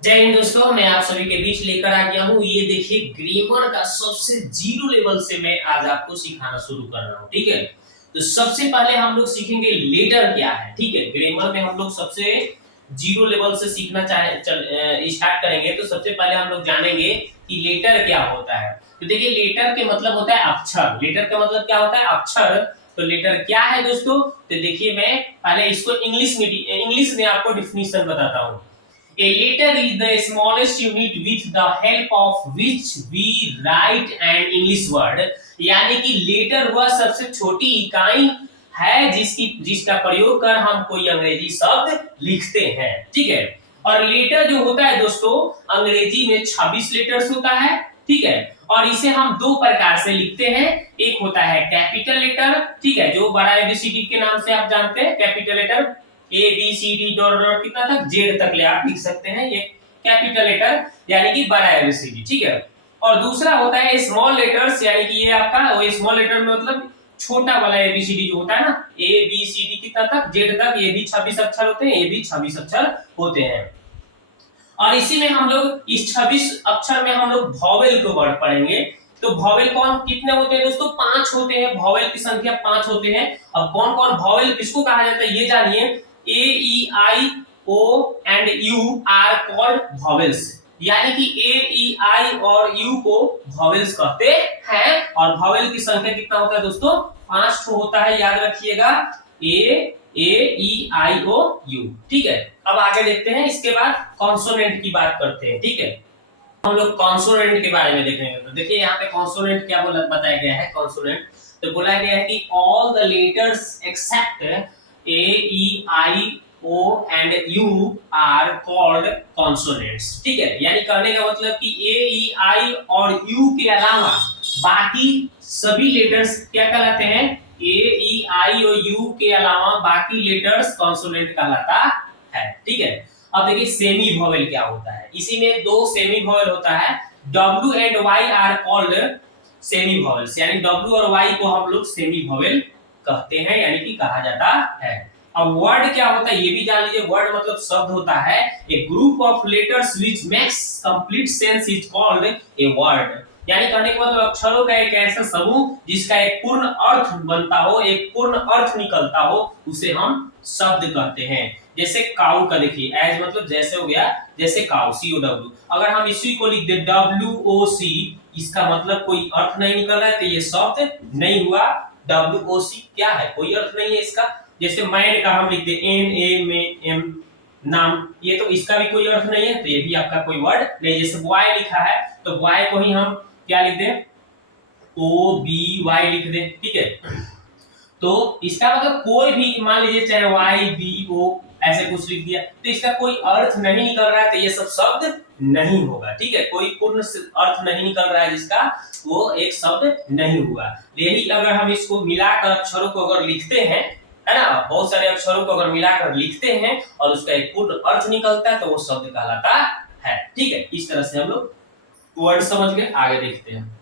जय हिंद दोस्तों, मैं आप सभी के बीच लेकर आ गया हूँ। ये देखिए ग्रामर का सबसे जीरो लेवल से मैं आज आपको सिखाना शुरू कर रहा हूँ। ठीक है, तो सबसे पहले हम लोग सीखेंगे लेटर क्या है। ठीक है, ग्रामर में हम लोग सबसे जीरो लेवल से सीखना स्टार्ट करेंगे। तो सबसे पहले हम लोग जानेंगे कि लेटर क्या होता है। तो देखिए लेटर के मतलब होता है अक्षर। लेटर का मतलब क्या होता है? अक्षर। तो लेटर क्या है दोस्तों? तो देखिए मैं पहले इसको इंग्लिश में आपको डिफिनीशन बताता हूँ। A letter is the smallest unit with the help of which we write an English word। यानी कि लेटर हुआ सबसे छोटी इकाई है जिसका प्रयोग कर हम कोई अंग्रेजी शब्द लिखते हैं। ठीक है, और लेटर जो होता है दोस्तों अंग्रेजी में 26 लेटर्स होता है। ठीक है, और इसे हम दो प्रकार से लिखते हैं। एक होता है कैपिटल लेटर, ठीक है, जो बड़ा एबीसीडी के नाम से आप जानते हैं। Capital letter A B C D dot dot कितना तक जेड तक ले आप लिख सकते हैं, ये कैपिटल लेटर यानी कि बड़ा एबीसीडी। ठीक है, और दूसरा होता है स्मॉल लेटर्स, यानी कि ये आपका वो स्मॉल लेटर में मतलब छोटा वाला एबीसीडी जो होता है ना, ए बी सी डी कितना तक जेड तक, ये भी 26 अक्षर होते हैं, ये भी 26 अक्षर होते हैं। और इसी में हम लोग इस 26 अक्षर में हम लोग वॉवेल को वर्ड पढ़ेंगे। तो वॉवेल कौन कितने होते हैं दोस्तों? 5 होते हैं। वॉवेल की संख्या 5 होते हैं। अब कौन कौन वॉवेल किसको कहा जाता है ये जानिए। A E I O and U are called vowels. यानी कि ए ई आई और यू को वॉवेल्स कहते हैं। और वॉवेल की संख्या कितना होता है दोस्तों? 5 होता है, याद रखिएगा। ए ई आई ओ यू। ठीक है, अब आगे देखते हैं। इसके बाद कॉन्सोनेंट की बात करते हैं। ठीक है, हम लोग कॉन्सोनेंट के बारे में देखेंगे। तो देखिए यहाँ पे कॉन्सोनेंट क्या बताया गया है। कॉन्सोनेंट तो बोला गया है कि all the letters except A E I O and U are called consonants. ठीक है, यानी कहने का मतलब कि ए ई आई और यू के अलावा बाकी सभी लेटर्स क्या कहलाते हैं? ए ई आई और यू के अलावा बाकी लेटर्स कॉन्सोनेंट कहलाता है। ठीक है, अब देखिए सेमी वोवेल क्या होता है। इसी में दो सेमी वोवेल होता है। W and Y are called semi vowels, यानी W और Y को हम लोग सेमी वोवेल कहते हैं, यानी कि कहा जाता है। अब वर्ड क्या होता है ये भी जान लीजिए। वर्ड मतलब शब्द होता है। A group of letters which makes complete sense is called a word. यानी कहने के मतलब अक्षरों का एक ऐसा समूह जिसका एक पूर्ण अर्थ बनता हो, एक पूर्ण अर्थ निकलता हो, उसे हम शब्द कहते हैं। जैसे काउ का देखिए, एज मतलब जैसे हो गया, जैसे काउ सी ओ डब्ल्यू। अगर हम इसी को लिख दे डब्ल्यू ओ सी, इसका मतलब कोई अर्थ नहीं निकल रहा है, तो ये शब्द नहीं हुआ। डब्ल्यू ओ सी क्या है? कोई अर्थ नहीं है इसका। जैसे मैन का हम लिख दे एन ए में एम नाम, ये तो इसका भी कोई अर्थ नहीं है, तो ये भी आपका कोई वर्ड नहीं। जैसे बॉय लिखा है तो बॉय को ही हम क्या लिख दे? ओ बी वाई लिख दे। ठीक है, तो इसका मतलब कोई भी मान लीजिए चाहे वाई बी ओ ऐसे कुछ लिख दिया तो इसका कोई अर्थ नहीं निकल रहा है, तो ये सब शब्द नहीं होगा। ठीक है, कोई पूर्ण अर्थ नहीं निकल रहा है जिसका, वो एक शब्द नहीं हुआ। यही अगर हम इसको मिलाकर अक्षरों को अगर लिखते हैं, है ना, बहुत सारे अक्षरों को अगर मिलाकर लिखते हैं और उसका एक पूर्ण अर्थ निकलता है तो वो शब्द कहलाता है। ठीक है, इस तरह से हम लोग वर्ड समझ के आगे देखते हैं।